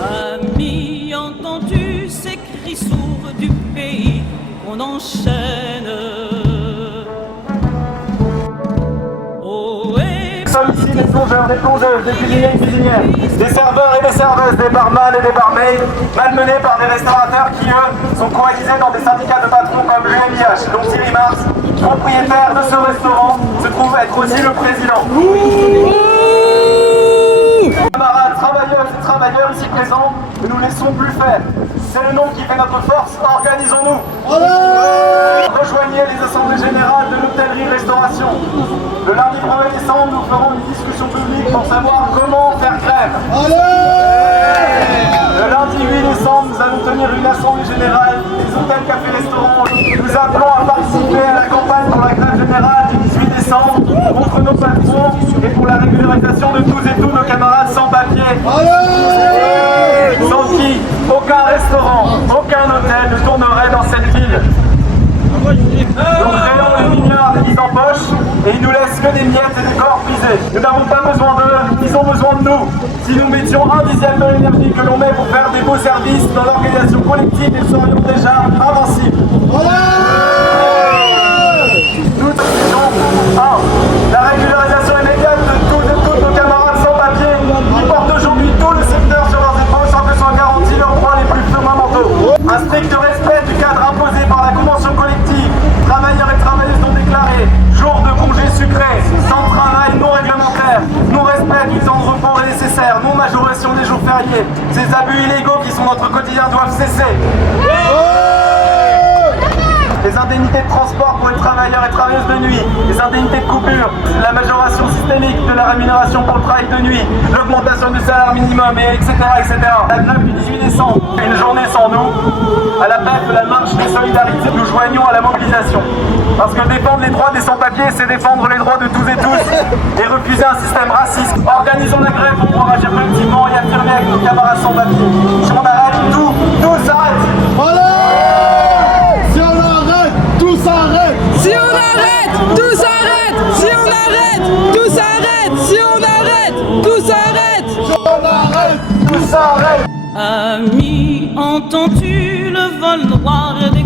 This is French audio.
Amis, entends-tu ces cris sourds du pays qu'on enchaîne? Nous sommes ici des plongeurs, des plongeuses, des cuisiniers et cuisinières, des serveurs et des serveuses, des barman et des barmaids, malmenés par des restaurateurs qui, eux, sont coalisés dans des syndicats de patrons comme l'UMIH, dont Thierry Mars, propriétaire de ce restaurant, se trouve être aussi le président. Camarades travailleuses et travailleurs ici présents, ne nous laissons plus faire. C'est le nom qui fait notre force, organisons-nous. Rejoignez les assemblées générales de l'hôtellerie-restauration. Le lundi 1er décembre, nous ferons une discussion publique pour savoir comment faire grève. Le lundi 8 décembre, nous allons tenir une assemblée générale des hôtels, cafés, restaurants. Nous appelons à participer à la campagne pour la grève générale du 18 décembre contre nos patrons et pour la régularisation de tous et tous nos camarades sans papier. Sans qui aucun restaurant, aucun hôtel ne tournerait dans cette ville. Nos créons les milliards des mises en poche et ils nous laissent que des miettes et des corps brisés. Nous n'avons pas besoin d'eux, ils ont besoin de nous. Si nous mettions 1/10 de l'énergie que l'on met pour faire des beaux services dans l'organisation collective, nous serions déjà invincibles. Nous disons 1. La régularisation immédiate de tous nos camarades sans papier qui portent aujourd'hui tout le secteur sur leurs épaules sans que soient garantis leurs droits les plus fondamentaux. Un strict respect du cadre imposé par la convention collective, travailleurs et travailleuses non déclarés, jours de congés sucrés, temps de travail non réglementaire, non-respect du temps de repos nécessaire, non-majoration des jours fériés. Ces abus illégaux qui sont notre quotidien doivent cesser. Les indemnités de transport pour les travailleurs et travailleuses de nuit, les indemnités de coupure, la majoration systémique de la rémunération pour le travail de nuit, l'augmentation du salaire minimum, et etc., etc. La grève du 18 décembre, une journée sans nous, à l'appel de la marche des solidarités, nous joignons à la mobilisation. Parce que défendre les droits des sans-papiers, c'est défendre les droits de tous et tous, et refuser un système raciste. Organisons la grève pour pouvoir agir collectivement et affirmer avec nos camarades sans-papiers. Si on arrête, tout s'arrête. Si on arrête, tout s'arrête. Si on arrête, tout s'arrête. Si on arrête, tout s'arrête. Si on arrête, tout s'arrête. Amis, entends-tu le vol noir des